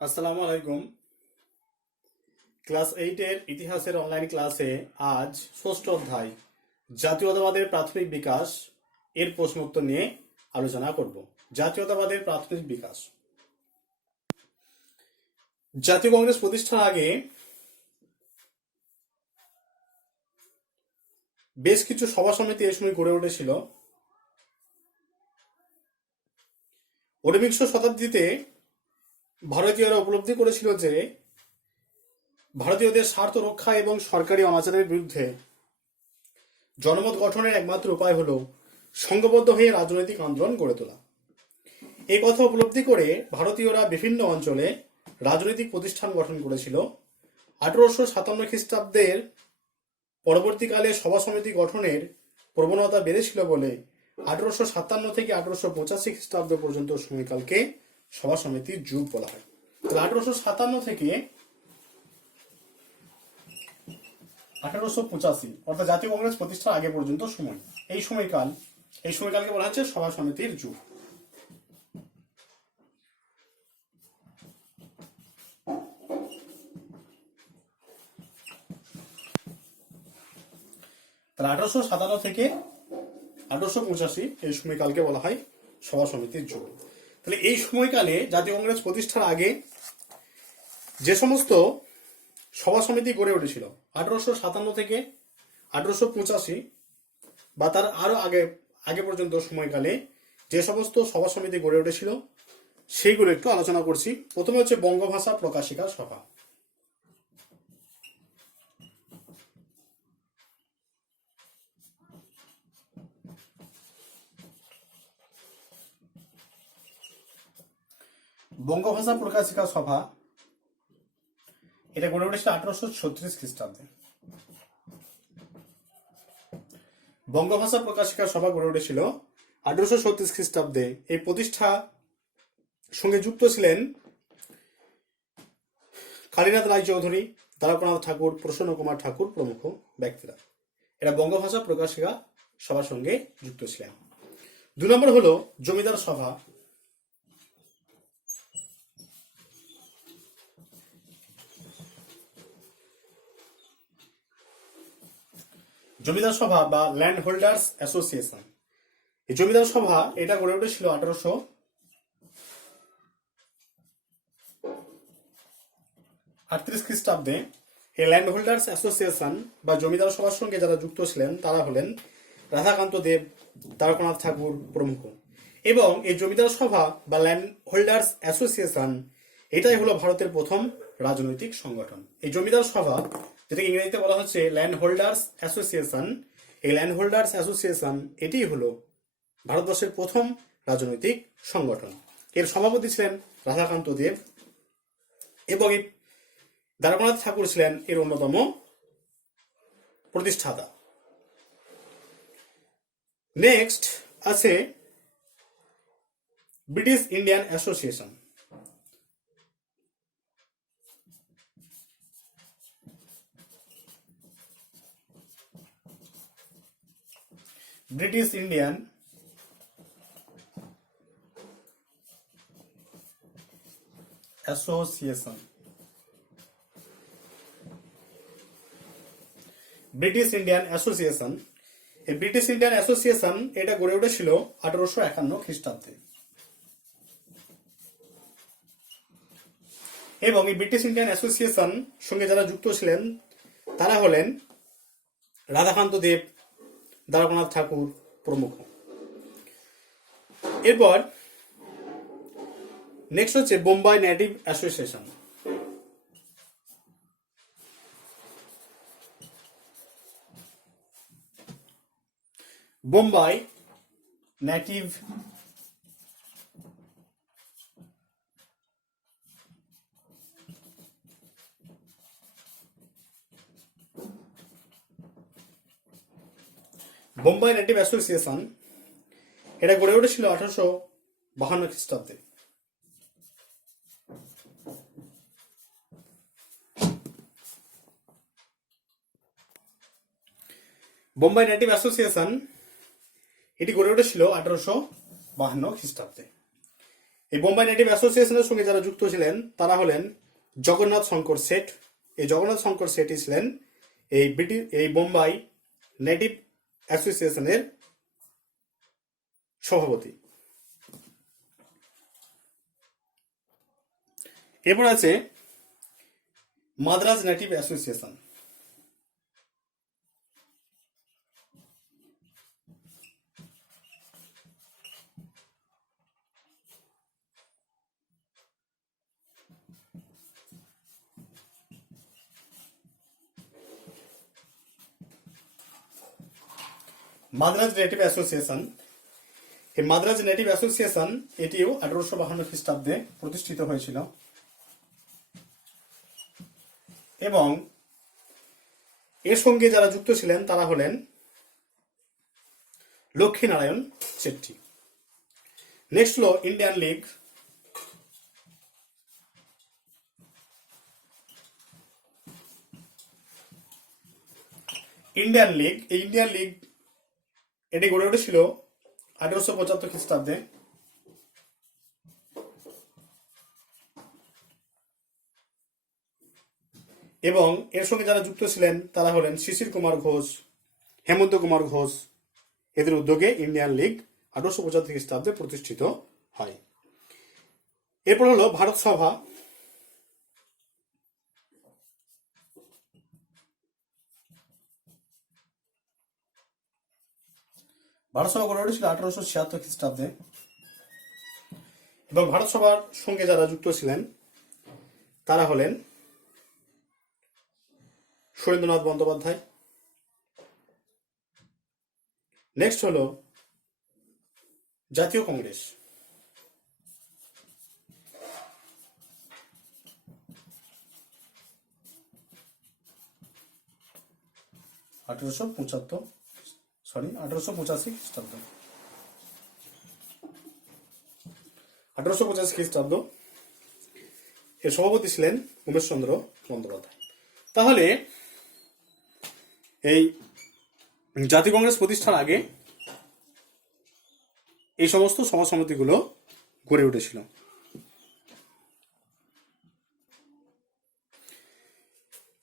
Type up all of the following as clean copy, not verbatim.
আসসালামু আলাইকুম। ক্লাস 8-এর ইতিহাসের অনলাইন ক্লাসে আজ ষষ্ঠ অধ্যায় জাতীয়তাবাদের প্রাথমিক বিকাশ এর প্রশ্নোত্তর নিয়ে আলোচনা করব। জাতীয়তাবাদের প্রাথমিক বিকাশ। জাতীয় কংগ্রেস প্রতিষ্ঠার আগে বেশ কিছু সভা সমিতি এই সময় গড়ে উঠেছিল। ঊনবিংশ শতাব্দীতে ভারতীয়রা উপলব্ধি করেছিল যে ভারতীয়দের স্বার্থ রক্ষা এবং সরকারি অনাচারের বিরুদ্ধে জনমত গঠনের একমাত্র উপায় হল সংঘবদ্ধ হয়ে রাজনৈতিক আন্দোলন গড়ে তোলা। এই কথা উপলব্ধি করে ভারতীয়রা বিভিন্ন অঞ্চলে রাজনৈতিক প্রতিষ্ঠান গঠন করেছিল। 1857 খ্রিস্টাব্দের পরবর্তীকালে সভা সমিতি গঠনের প্রবণতা বেড়েছিল বলে 1857 থেকে 1885 খ্রিস্টাব্দ পর্যন্ত সময়কালকে সভা সমিতির যুগ বলা হয়। 1857 থেকে 1885 অর্থাৎ জাতীয় কংগ্রেস প্রতিষ্ঠার আগে পর্যন্ত সময়, এই সময়কালকে বলা হচ্ছে সভা সমিতির যুগ। তাহলে 1857 থেকে 1885 এই সময়কালকে বলা হয় সভা সমিতির যুগ। তাহলে এই সময়কালে জাতীয় কংগ্রেস প্রতিষ্ঠার আগে যে সমস্ত সভা সমিতি গড়ে উঠেছিল 1857 থেকে 1885 বা তার আরো আগে পর্যন্ত সময়কালে যে সমস্ত সভা সমিতি গড়ে উঠেছিল সেইগুলো একটু আলোচনা করছি। প্রথমে হচ্ছে বঙ্গভাষা প্রকাশিকা সভা। বঙ্গভাষা প্রকাশিকা সভা এটা গড়ে উঠেছিল 1836 খ্রিস্টাব্দে। বঙ্গভাষা প্রকাশিকা সভা গড়ে উঠেছিল 1836 খ্রিস্টাব্দে। এই প্রতিষ্ঠা সঙ্গে যুক্ত ছিলেন কালীনাথ রায়চৌধুরী, দ্বারকানাথ ঠাকুর, প্রসন্ন কুমার ঠাকুর প্রমুখ ব্যক্তিরা। এরা বঙ্গভাষা প্রকাশিকা সভার সঙ্গে যুক্ত ছিলেন। 2 নম্বর হলো জমিদার সভা। জমিদার সভা বা ল্যান্ড হোল্ডার্স অ্যাসোসিয়েশন। এই জমিদার সভা এটা গড়ে উঠেছিল 1838 খ্রিস্টাব্দে। এই ল্যান্ড হোল্ডার্স অ্যাসোসিয়েশন বা জমিদার সভার সঙ্গে যারা যুক্ত ছিলেন তারা হলেন রাধাকান্ত দেব, দ্বারকানাথ ঠাকুর প্রমুখ। এবং এই জমিদার সভা বা ল্যান্ড হোল্ডার্স অ্যাসোসিয়েশন এটাই হলো ভারতের প্রথম রাজনৈতিক সংগঠন। এই জমিদার সভা, যেটাকে ইংরেজিতে বলা হচ্ছে ল্যান্ড হোল্ডার্স অ্যাসোসিয়েশন, এই ল্যান্ড হোল্ডার্স অ্যাসোসিয়েশন এটি হলো ভারতবর্ষের প্রথম রাজনৈতিক সংগঠন। এর সভাপতি ছিলেন রাধাকান্ত দেব এবং দ্বারকানাথ ঠাকুর ছিলেন এর অন্যতম প্রতিষ্ঠাতা। নেক্সট আছে British Indian association. British Indian association. British Indian association, এই ব্রিটিশ ইন্ডিয়ান অ্যাসোসিয়েশন এটা গড়ে উঠেছিল 1851 খ্রিস্টাব্দে। এবং এই ব্রিটিশ ইন্ডিয়ান অ্যাসোসিয়েশন সঙ্গে যারা যুক্ত ছিলেন তারা হলেন রাধাকান্ত দেব, দ্বারকানাথ ঠাকুর প্রমুখ। এরপর নেক্সট হচ্ছে Bombay native association. Bombay native Bombay native association এটা গড়ে উঠেছিল 1852 খ্রিস্টাব্দে। বোম্বাই নেটিভ অ্যাসোসিয়েশন এটি গড়ে উঠেছিল 1852 খ্রিস্টাব্দে। এই বোম্বাই নেটিভ অ্যাসোসিয়েশনের সঙ্গে যারা যুক্ত ছিলেন তারা হলেন জগন্নাথ শঙ্কর শেঠ। এই জগন্নাথ শঙ্কর শেঠই ছিলেন এই বোম্বাই নেটিভ অ্যাসোসিয়েশনের সভাপতি। এরপর আছে Madras native association. Madras native association, এই মাদ্রাজ নেটিভ অ্যাসোসিয়েশন এটিও 1852 খ্রিস্টাব্দে প্রতিষ্ঠিত হয়েছিল এবং এর সঙ্গে যারা যুক্ত ছিলেন তারা হলেন লক্ষ্মীনারায়ণ চেট্টি। নেক্সট হলো ইন্ডিয়ান লীগ। ইন্ডিয়ান লীগ, এই ইন্ডিয়ান লীগ এটি গড়ে উঠেছিল 1875 খ্রিস্টাব্দে এবং এর সঙ্গে যারা যুক্ত ছিলেন তারা হলেন শিশির কুমার ঘোষ, হেমন্ত কুমার ঘোষ। এদের উদ্যোগে ইন্ডিয়ান লীগ 1875 খ্রিস্টাব্দে প্রতিষ্ঠিত হয়। এরপর হলো ভারত সভা। ভারত সভা গড়ে উঠেছিল 1876 খ্রিস্টাব্দে এবং ভারত সভার সঙ্গে যারা যুক্ত ছিলেন তারা হলেন সুরেন্দ্রনাথ বন্দ্যোপাধ্যায়। নেক্সট হলো জাতীয় কংগ্রেস। আঠারোশো 1885 খ্রিস্টাব্দ। 1885 খ্রিস্টাব্দ। এর সভাপতি ছিলেন উমেশচন্দ্র বন্দ্যোপাধ্যায়। তাহলে এই জাতীয় কংগ্রেস প্রতিষ্ঠার আগে এই সমস্ত সভা সমিতিগুলো গড়ে উঠেছিল।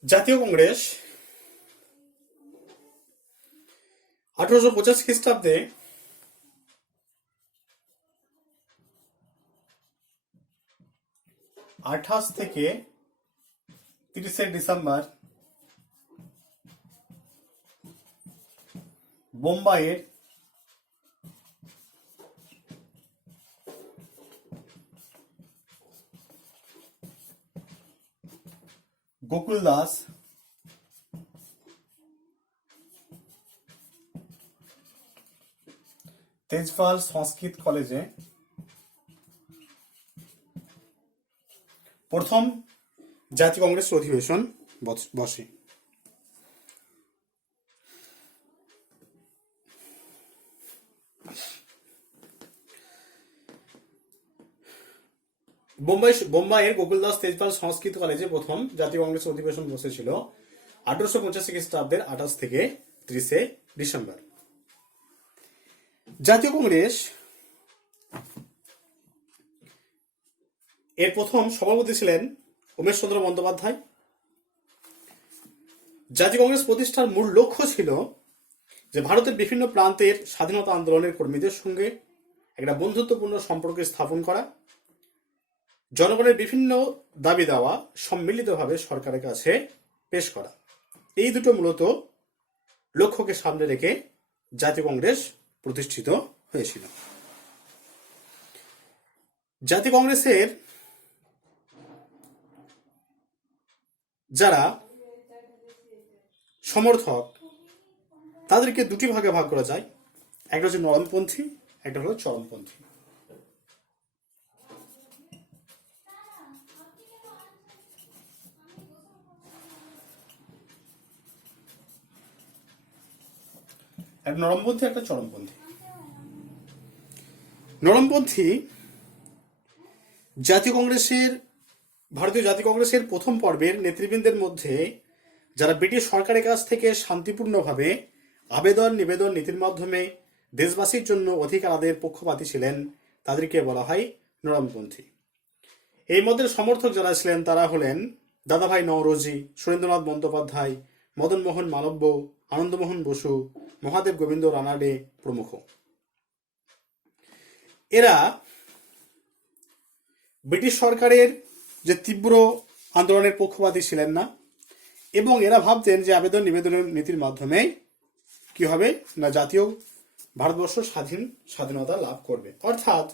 জাতীয় কংগ্রেস 1850 খ্রিস্টাব্দে আঠাশ থেকে 30শে ডিসেম্বর বোম্বাইয়ের গোকুল দাস তেজপাল সংস্কৃত কলেজে প্রথম জাতীয় কংগ্রেস অধিবেশন বসে। বোম্বাইয়ের গোকুলদাস তেজপাল সংস্কৃত কলেজে প্রথম জাতীয় কংগ্রেস অধিবেশন বসেছিল 1885 খ্রিস্টাব্দের 28 থেকে 30শে ডিসেম্বর। জাতীয় কংগ্রেস এর প্রথম সভাপতি ছিলেন উমেশচন্দ্র বন্দ্যোপাধ্যায়। জাতীয় কংগ্রেস প্রতিষ্ঠার মূল লক্ষ্য ছিল যে ভারতের বিভিন্ন প্রান্তের স্বাধীনতা আন্দোলনের কর্মীদের সঙ্গে একটা বন্ধুত্বপূর্ণ সম্পর্ক স্থাপন করা, জনগণের বিভিন্ন দাবি দাওয়া সম্মিলিতভাবে সরকারের কাছে পেশ করা। এই দুটো মূলত লক্ষ্যকে সামনে রেখে জাতীয় কংগ্রেস প্রতিষ্ঠিত হয়েছিল। জাতীয় কংগ্রেসের যারা সমর্থক তাদেরকে দুটি ভাগে ভাগ করা যায়, একটা হচ্ছে নরমপন্থী, একটা হলো চরমপন্থী। একটা নরমপন্থী, একটা চরমপন্থী। নরমপন্থী ভারতীয় জাতীয় কংগ্রেসের প্রথম পর্বের নেতৃবৃন্দের মধ্যে যারা ব্রিটিশ সরকারের কাছ থেকে শান্তিপূর্ণভাবে আবেদন নিবেদন নীতির মাধ্যমে দেশবাসীর জন্য অধিকার আদায়ের পক্ষপাতী ছিলেন তাদেরকে বলা হয় নরমপন্থী। এই মতের সমর্থক যারা ছিলেন তারা হলেন দাদাভাই নওরোজি, সুরেন্দ্রনাথ বন্দ্যোপাধ্যায়, মদন মোহন মালব্য, আনন্দমোহন বসু, মহাদেব গোবিন্দ রানাডে প্রমুখ। এরা ব্রিটিশ সরকারের যে তীব্র আন্দোলনের পক্ষপাতী ছিলেন না, এবং এরা ভাবতেন যে আবেদন নিবেদনের নীতির মাধ্যমে কি হবে না, জাতীয় ভারতবর্ষ স্বাধীনতা লাভ করবে, অর্থাৎ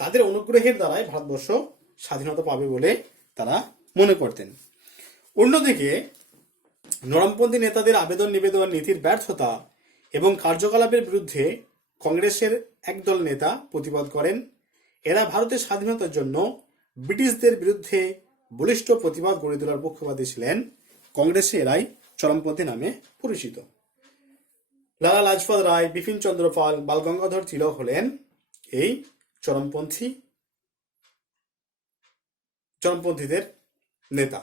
তাদের অনুগ্রহের দ্বারাই ভারতবর্ষ স্বাধীনতা পাবে বলে তারা মনে করতেন। অন্যদিকে নরমপন্থী নেতাদের আবেদন নিবেদন নীতির ব্যর্থতা এবং কার্যকলাপের বিরুদ্ধে কংগ্রেসের একদল নেতা প্রতিবাদ করেন। এরা ভারতের স্বাধীনতার জন্য ব্রিটিশদের বিরুদ্ধে বলিষ্ঠ প্রতিবাদ গড়ে তোলার পক্ষপাতী ছিলেন। কংগ্রেসে এরাই চরমপন্থী নামে পরিচিত। লালা লাজপত রায়, বিপিন চন্দ্র পাল, বাল গঙ্গাধর তিলক হলেন এই চরমপন্থীদের নেতা।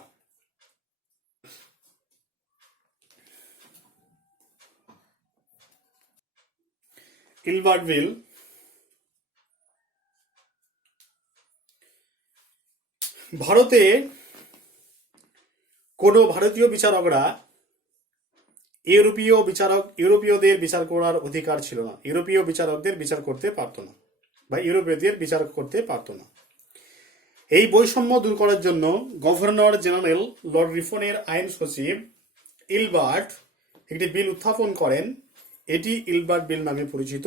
ইলবার্ট বিল ভারতে কোন ভারতীয় বিচারকরা ইউরোপীয়দের বিচার করার অধিকার ছিল না, ইউরোপীয় বিচারকদের বিচার করতে পারত না, বা ইউরোপীয়দের বিচার করতে পারত না। এই বৈষম্য দূর করার জন্য গভর্নর জেনারেল লর্ড রিফনের আইন সচিব ইলবার্ট একটি বিল উত্থাপন করেন। এটি ইলবার্ট বিল নামে পরিচিত।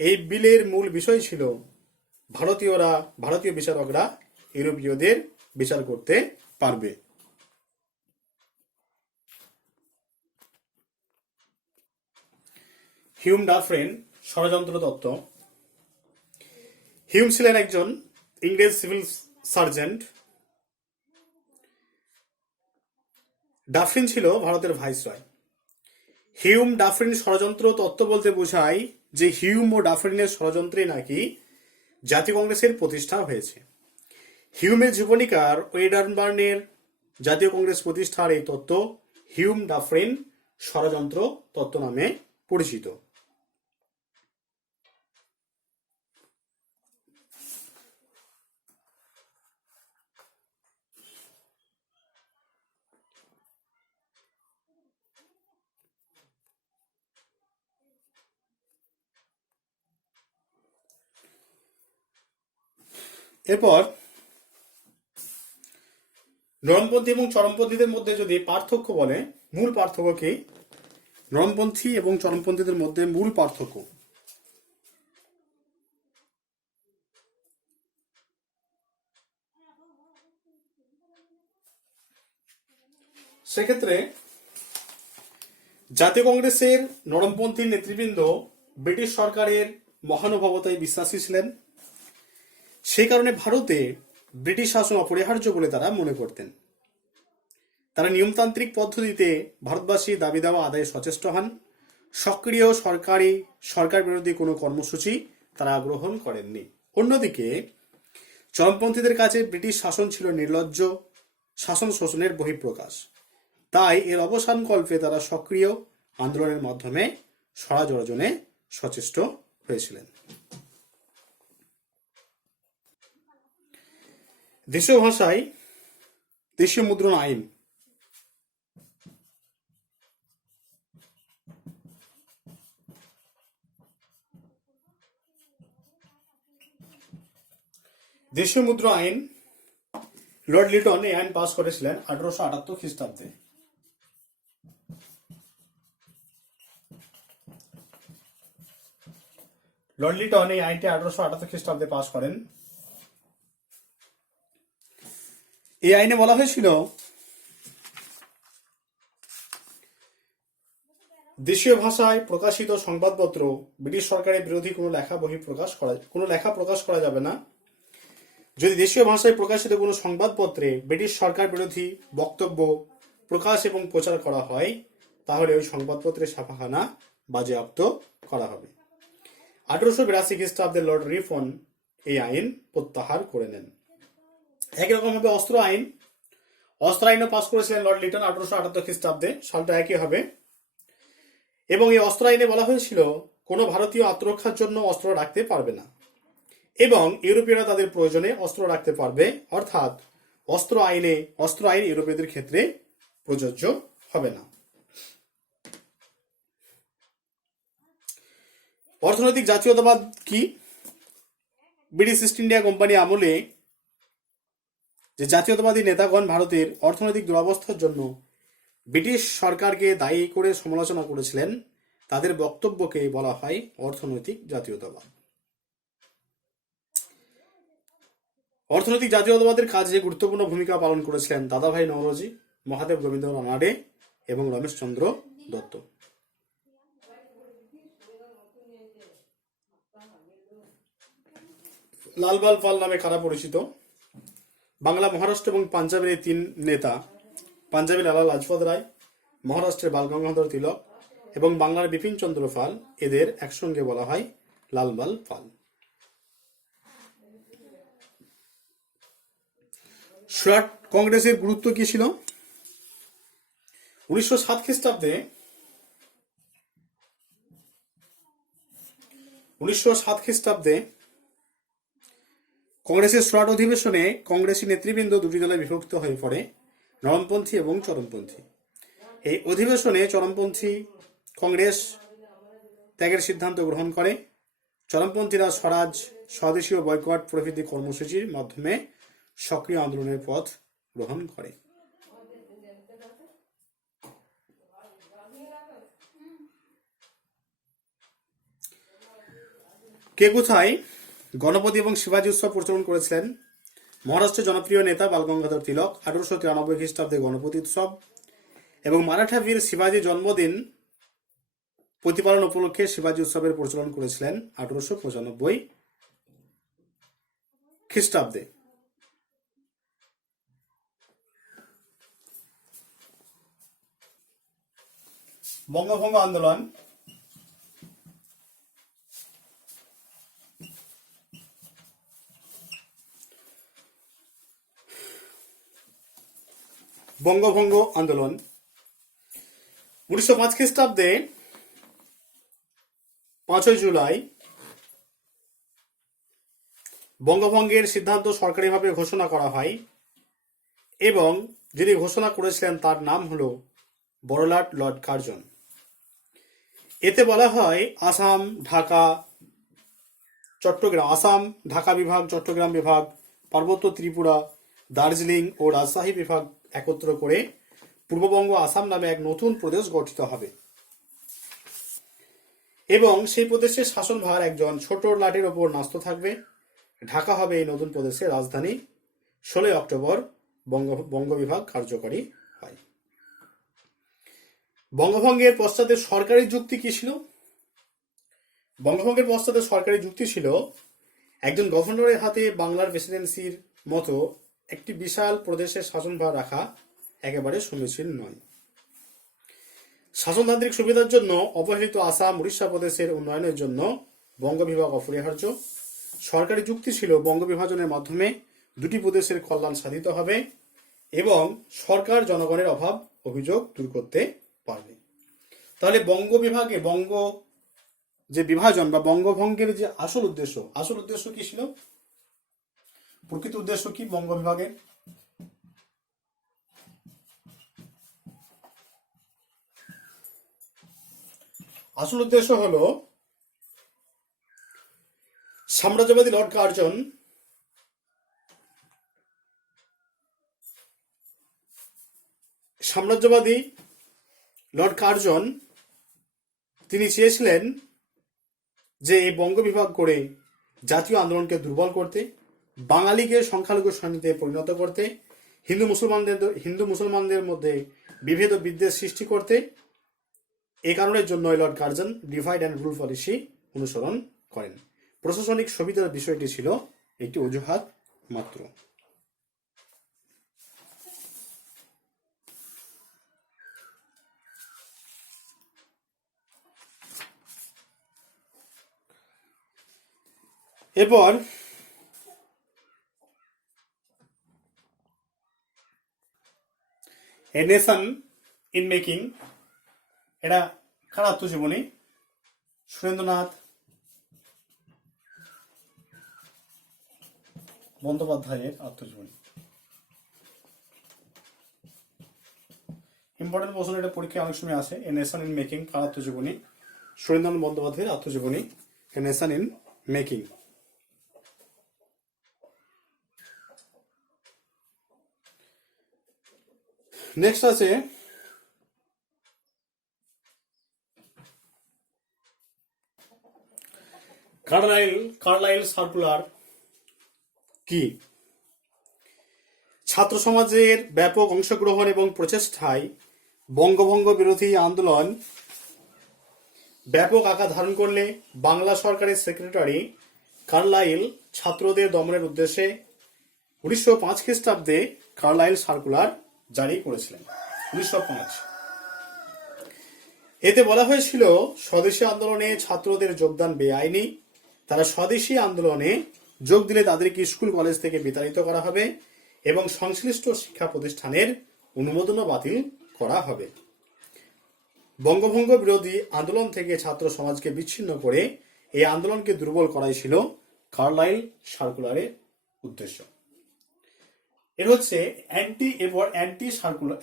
এই বিলের মূল বিষয় ছিল ভারতীয় বিচারকরা ইউরোপীয়দের বিচার করতে পারবে। হিউম ডাফরিন, ষড়যন্ত্র তত্ত্ব। হিউম ছিলেন একজন ইংরেজ সিভিল সার্জেন্ট। ডাফরিন ছিল ভারতের ভাইসরয়। হিউম ডাফরিন ষড়যন্ত্র তত্ত্ব বলতে বোঝায় যে হিউম ও ডাফরিনের ষড়যন্ত্রে নাকি জাতীয় কংগ্রেসের প্রতিষ্ঠা হয়েছে। হিউমের জীবনীকার ওয়েডারবার্নের জাতীয় কংগ্রেস প্রতিষ্ঠার এই তত্ত্ব হিউম ডাফরিন ষড়যন্ত্র তত্ত্ব নামে পরিচিত। এরপর নরমপন্থী এবং চরমপন্থীদের মধ্যে যদি পার্থক্য বলে, মূল পার্থক্য কি? নরমপন্থী এবং চরমপন্থীদের মধ্যে মূল পার্থক্য, সেক্ষেত্রে জাতীয় কংগ্রেসের নরমপন্থী নেতৃবৃন্দ ব্রিটিশ সরকারের মহানুভবতায় বিশ্বাসী ছিলেন। সেই কারণে ভারতে ব্রিটিশ শাসন অপরিহার্য বলে তারা মনে করতেন। তারা নিয়মতান্ত্রিক পদ্ধতিতে ভারতবাসীর দাবি দাওয়া আদায়ে সচেষ্ট হন। সক্রিয় সরকার বিরোধী কোনো কর্মসূচি তারা গ্রহণ করেননি। অন্যদিকে চরমপন্থীদের কাছে ব্রিটিশ শাসন ছিল নির্লজ্জ, শাসন শোষণের বহিঃপ্রকাশ। তাই এর অবসানকল্পে তারা সক্রিয় আন্দোলনের মাধ্যমে স্বরাজ অর্জনে সচেষ্ট হয়েছিলেন। দেশীয় ভাষায় দেশীয় মুদ্রণ আইন। দেশীয় মুদ্রা আইন লর্ড লিটন এই আইন পাস করেছিলেন 1878 খ্রিস্টাব্দে। লর্ড লিটন এই আইনটি 1878 খ্রিস্টাব্দে পাস করেন। এই আইনে বলা হয়েছিল দেশীয় ভাষায় প্রকাশিত সংবাদপত্র ব্রিটিশ সরকারের বিরোধী কোনো লেখা প্রকাশ করা যাবে না। যদি দেশীয় ভাষায় প্রকাশিত কোনো সংবাদপত্রে ব্রিটিশ সরকার বিরোধী বক্তব্য প্রকাশ এবং প্রচার করা হয়, তাহলে ওই সংবাদপত্রের ছাপাখানা বাজেয়াপ্ত করা হবে। 1882 খ্রিস্টাব্দে লর্ড রিফন এই আইন প্রত্যাহার করে নেন। একই রকম ভাবে অস্ত্র আইনও পাস করেছিলেন লর্ড লিটন 1878 খ্রিস্টাব্দে, সালটা একই হবে। এবং এই অস্ত্র আইনে বলা হয়েছিল কোনো ভারতীয় আত্মরক্ষার জন্য অস্ত্র রাখতে পারবে না। এবং ইউরোপীয়রা তাদের প্রয়োজনে অস্ত্র রাখতে পারবে, অর্থাৎ অস্ত্র আইন ইউরোপীয়দের ক্ষেত্রে প্রযোজ্য হবে না। অর্থনৈতিক জাতীয়তাবাদ কি? ব্রিটিশ ইস্ট ইন্ডিয়া কোম্পানি আমলে যে জাতীয়তাবাদী নেতাগণ ভারতের অর্থনৈতিক দুরবস্থার জন্য ব্রিটিশ সরকারকে দায়ী করে সমালোচনা করেছিলেন, তাদের বক্তব্যকে বলা হয় অর্থনৈতিক জাতীয়তাবাদ। অর্থনৈতিক জাতীয়তাবাদের কাজে গুরুত্বপূর্ণ ভূমিকা পালন করেছিলেন দাদাভাই নওরোজি, মহাদেব গোবিন্দ রানাডে এবং রমেশচন্দ্র দত্ত। লালবাল পাল নামে কারা পরিচিত? বাংলা, মহারাষ্ট্র এবং পাঞ্জাবের এই তিন নেতা, পাঞ্জাবের লালা লাজপত রায়, মহারাষ্ট্রের বাল গঙ্গাধর তিলক এবং বাংলার বিপিন চন্দ্র পাল, এদের একসঙ্গে বলা হয় লালবাল পাল। সুরাট কংগ্রেসের গুরুত্ব কি ছিল? 1907 খ্রিস্টাব্দে 1907 খ্রিস্টাব্দে কংগ্রেসের সুরাট অধিবেশনে কংগ্রেসী নেতৃবৃন্দ দুটি দলে বিভক্ত হয়ে পড়ে, নরমপন্থী এবং চরমপন্থী। এই অধিবেশনে চরমপন্থী কংগ্রেস ত্যাগের সিদ্ধান্ত গ্রহণ করে। চরমপন্থীরা স্বরাজ, স্বদেশীয় বয়কট প্রভৃতি কর্মসূচির মাধ্যমে সক্রিয় আন্দোলনের পথ গ্রহণ করে। কে কোথায় গণপতি এবং শিবাজী উৎসব প্রচলন করেছিলেন? মহারাষ্ট্রের জনপ্রিয় নেতা বাল গঙ্গাধর তিলক 1893 খ্রিস্টাব্দে গণপতি উৎসব এবং মারাঠা বীর শিবাজী জন্মদিন প্রতিপালন উপলক্ষে শিবাজী উৎসবের প্রচলন করেছিলেন 1895 খ্রিস্টাব্দে। বঙ্গভঙ্গ আন্দোলন বঙ্গভঙ্গ আন্দোলন 1905 খ্রিস্টাব্দে 5 জুলাই বঙ্গভঙ্গের সিদ্ধান্ত সরকারিভাবে ঘোষণা করা হয় এবং যিনি ঘোষণা করেছিলেন তার নাম হল বড়লাট লর্ড কার্জন। এতে বলা হয় আসাম, ঢাকা বিভাগ, চট্টগ্রাম বিভাগ, পার্বত্য ত্রিপুরা, দার্জিলিং ও রাজশাহী বিভাগ একত্র করে পূর্ববঙ্গ আসাম নামে এক নতুন প্রদেশ গঠিত হবে এবং সেই প্রদেশের শাসনভার একজন ছোট লাটের ওপর ন্যস্ত থাকবে। ঢাকা হবে এই নতুন প্রদেশের রাজধানী। 16 অক্টোবর বঙ্গ বিভাগ কার্যকরী হয়। বঙ্গভঙ্গের পশ্চাতে সরকারি যুক্তি কি ছিল? বঙ্গভঙ্গের পশ্চাতে সরকারি যুক্তি ছিল একজন গভর্নরের হাতে বাংলার প্রেসিডেন্সির মতো একটি বিশাল প্রদেশের শাসনভার রাখা একেবারে সমীচীন নয়। শাসনতান্ত্রিক সুবিধার জন্য অবহেলিত আসাম, উড়িষ্যা প্রদেশের উন্নয়নের জন্য বঙ্গ বিভাগ অপরিহার্য। সরকারি যুক্তি ছিল বঙ্গ বিভাজনের মাধ্যমে দুটি প্রদেশের কল্যাণ সাধিত হবে এবং সরকার জনগণের অভাব অভিযোগ দূর করতে পারবে। তাহলে বঙ্গ বিভাগে যে বিভাজন বা বঙ্গভঙ্গের যে আসল উদ্দেশ্য কি ছিল? প্রকৃত উদ্দেশ্য কি বঙ্গ বিভাগের? আসল উদ্দেশ্য হল সাম্রাজ্যবাদী লর্ড কার্জন তিনি চেয়েছিলেন যে এই বঙ্গ বিভাগ করে জাতীয় আন্দোলনকে দুর্বল করতে, বাঙালিকে সংখ্যালঘু শ্রেণীতে পরিণত করতে, হিন্দু মুসলমানদের মধ্যে বিভেদ ও বিদ্বেষ সৃষ্টি করতে। এই কারণের জন্য Lord Curzon divide and rule policy অনুসরণ করেন। প্রশাসনিক সুবিধার বিষয়টি ছিল একটি অজুহাত মাত্র। এরপর এ নেশন ইন মেকিং, এটা কার আত্মজীবনী? সুরেন্দ্রনাথ বন্দ্যোপাধ্যায়ের আত্মজীবনী। ইম্পর্টেন্ট প্রশ্ন, এটা পরীক্ষায় অনেক সময় আসে। এ নেশন ইন মেকিং কার আত্মজীবনী? সুরেন্দ্রনাথ বন্দ্যোপাধ্যায়ের আত্মজীবনী a nation in making. Next আছে কার্লাইল সার্কুলার কি? ছাত্র সমাজের ব্যাপক অংশগ্রহণ এবং প্রচেষ্টায় বঙ্গভঙ্গ বিরোধী আন্দোলন ব্যাপক আকার ধারণ করলে বাংলা সরকারের সেক্রেটারি কার্লাইল ছাত্রদের দমনের উদ্দেশ্যে 1905 খ্রিস্টাব্দে কার্লাইল সার্কুলার জারি করেছিলেন। 1905। এতে বলা হয়েছিল স্বদেশী আন্দোলনে ছাত্রদের যোগদান বেআইনি। তারা স্বদেশী আন্দোলনে যোগ দিলে তাদেরকে স্কুল কলেজ থেকে বিতাড়িত করা হবে এবং সংশ্লিষ্ট শিক্ষা প্রতিষ্ঠানের অনুমোদনও বাতিল করা হবে। বঙ্গভঙ্গ বিরোধী আন্দোলন থেকে ছাত্র সমাজকে বিচ্ছিন্ন করে এই আন্দোলনকে দুর্বল করাই ছিল কার্লাইল সার্কুলারের উদ্দেশ্য। এর হচ্ছে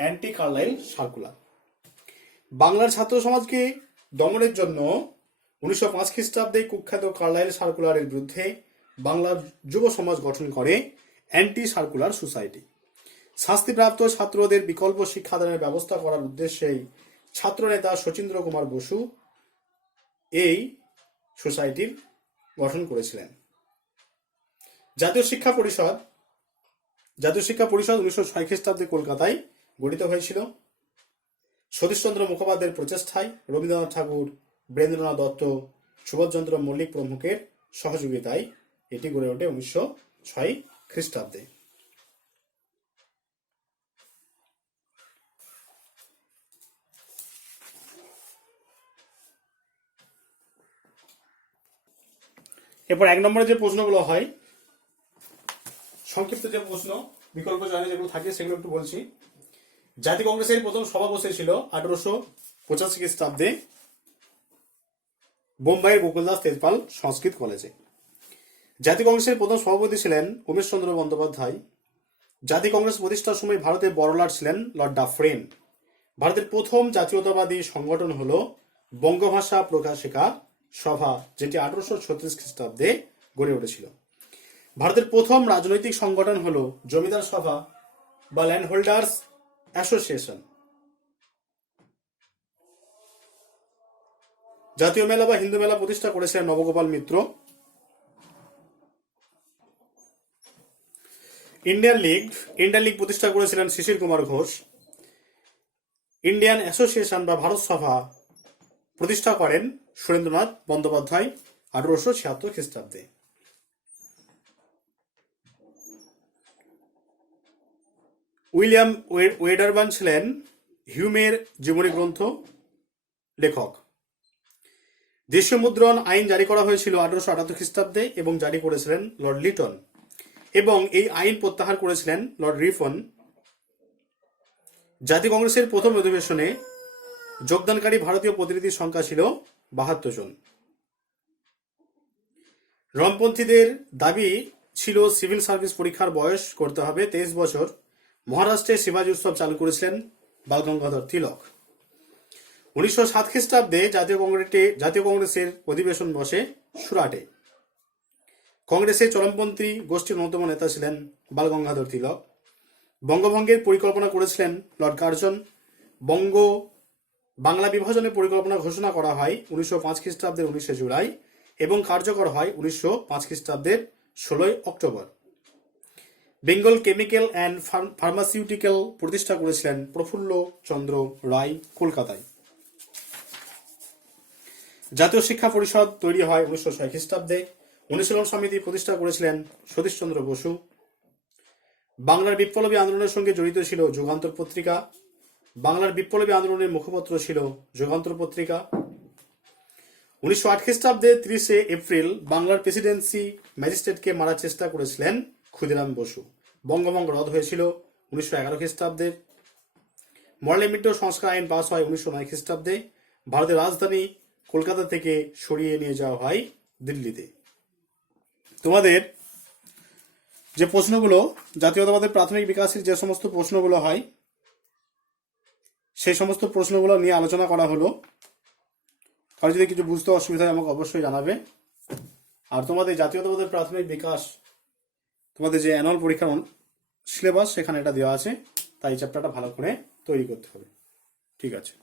অ্যান্টি কার্লাইল সার্কুলার। বাংলার ছাত্র সমাজকে দমনের জন্য 1905 খ্রিস্টাব্দে কুখ্যাত কার্লাইল সার্কুলারের বিরুদ্ধে বাংলার যুব সমাজ গঠন করে অ্যান্টি সার্কুলার সোসাইটি। শাস্তিপ্রাপ্ত ছাত্রদের বিকল্প শিক্ষাদানের ব্যবস্থা করার উদ্দেশ্যেই ছাত্রনেতা শচীন্দ্র কুমার বসু এই সোসাইটির গঠন করেছিলেন। জাতীয় শিক্ষা পরিষদ 1906 খ্রিস্টাব্দে কলকাতায় গঠিত হয়েছিল। সতীশচন্দ্র মুখোপাধ্যায়ের প্রচেষ্টায় রবীন্দ্রনাথ ঠাকুর, বীরেন্দ্রনাথ দত্ত, সুভাষচন্দ্র মল্লিক প্রমুখের সহযোগিতায় এটি গড়ে ওঠে 1906 খ্রিস্টাব্দে। এরপর 1 নম্বরে যে প্রশ্নগুলো হয়, সংক্ষিপ্ত যে প্রশ্ন বিকল্প চয়নে যেগুলো থাকে সেগুলো একটু বলছি। জাতীয় কংগ্রেসের প্রথম সভা বসেছিল 1885 খ্রিস্টাব্দে বোম্বাইয়ের গোকুলদাস তেজপাল সংস্কৃত কলেজে। জাতীয় কংগ্রেসের প্রথম সভাপতি ছিলেন উমেশচন্দ্র বন্দ্যোপাধ্যায়। জাতীয় কংগ্রেস প্রতিষ্ঠার সময় ভারতের বড়লাট ছিলেন লর্ড ডাফরেন। ভারতের প্রথম জাতীয়তাবাদী সংগঠন হল বঙ্গভাষা প্রকাশিকা সভা, যেটি 1836 খ্রিস্টাব্দে গড়ে উঠেছিল। ভারতের প্রথম রাজনৈতিক সংগঠন হল জমিদার সভা বা ল্যান্ড হোল্ডার্স অ্যাসোসিয়েশন। জাতীয় মেলা বা হিন্দু মেলা প্রতিষ্ঠা করেছিলেন নবগোপাল মিত্র। ইন্ডিয়ান লিগ প্রতিষ্ঠা করেছিলেন শিশির কুমার ঘোষ। ইন্ডিয়ান অ্যাসোসিয়েশন বা ভারত সভা প্রতিষ্ঠা করেন সুরেন্দ্রনাথ বন্দ্যোপাধ্যায় 1876 খ্রিস্টাব্দে। উইলিয়াম ওয়েডারবার্ন ছিলেন হিউমের জীবনী গ্রন্থ লেখক। দেশীয় মুদ্রণ আইন জারি করা হয়েছিল 1878 খ্রিস্টাব্দে এবং জারি করেছিলেন লর্ড লিটন, এবং এই আইন প্রত্যাহার করেছিলেন লর্ড রিফন। জাতীয় কংগ্রেসের প্রথম অধিবেশনে যোগদানকারী ভারতীয় প্রতিনিধির সংখ্যা ছিল 72 জন। রমপন্থীদের দাবি ছিল সিভিল সার্ভিস পরীক্ষার বয়স করতে হবে 23 বছর। মহারাষ্ট্রে শিবাজী উৎসব চালু করেছিলেন বালগঙ্গাধর তিলক। 1907 খ্রিস্টাব্দে জাতীয় কংগ্রেসের অধিবেশন বসে সুরাটে। কংগ্রেসের চরমপন্থী গোষ্ঠীর অন্যতম নেতা ছিলেন বালগঙ্গাধর তিলক। বঙ্গভঙ্গের পরিকল্পনা করেছিলেন লর্ড কার্জন। বাংলা বিভাজনের পরিকল্পনা ঘোষণা করা হয় 1905 খ্রিস্টাব্দের 19 জুলাই এবং কার্যকর হয় 1905 খ্রিস্টাব্দের 16 October. Bengal chemical and pharmaceutical প্রতিষ্ঠা করেছিলেন প্রফুল্ল চন্দ্র রায় কলকাতায়। জাতীয় শিক্ষা পরিষদ তৈরি হয় 1906 খ্রিস্টাব্দে। অনুশীলন সমিতি প্রতিষ্ঠা করেছিলেন সতীশচন্দ্র বসু। বাংলার বিপ্লবী আন্দোলনের সঙ্গে জড়িত ছিল যুগান্তর পত্রিকা। বাংলার বিপ্লবী আন্দোলনের মুখপত্র ছিল যুগান্তর পত্রিকা। 1908 খ্রিস্টাব্দে 30 এপ্রিল বাংলার প্রেসিডেন্সি ম্যাজিস্ট্রেটকে মারার চেষ্টা করেছিলেন ক্ষুদিরাম বসু। বঙ্গভঙ্গ রদ হয়েছিল 1911 খ্রিস্টাব্দে। মরলে মিন্টো সংস্কার আইন পাস হয় 1909 খ্রিস্টাব্দে। ভারতের রাজধানী কলকাতা থেকে সরিয়ে নিয়ে যাওয়া হয় দিল্লিতে। তোমাদের যে প্রশ্নগুলো জাতীয়তাবাদের প্রাথমিক বিকাশের যে সমস্ত প্রশ্নগুলো হয় সেই সমস্ত প্রশ্নগুলো নিয়ে আলোচনা করা হলো। কারো যদি কিছু বুঝতে অসুবিধা হয় আমাকে অবশ্যই জানাবে। আর তোমাদের জাতীয়তাবাদের প্রাথমিক বিকাশ তোমাদের যে অ্যানুয়াল পরীক্ষার সিলেবাস সেখানে এটা দেওয়া আছে, তাই চ্যাপ্টারটা ভালো করে তৈরি করতে হবে। ঠিক আছে।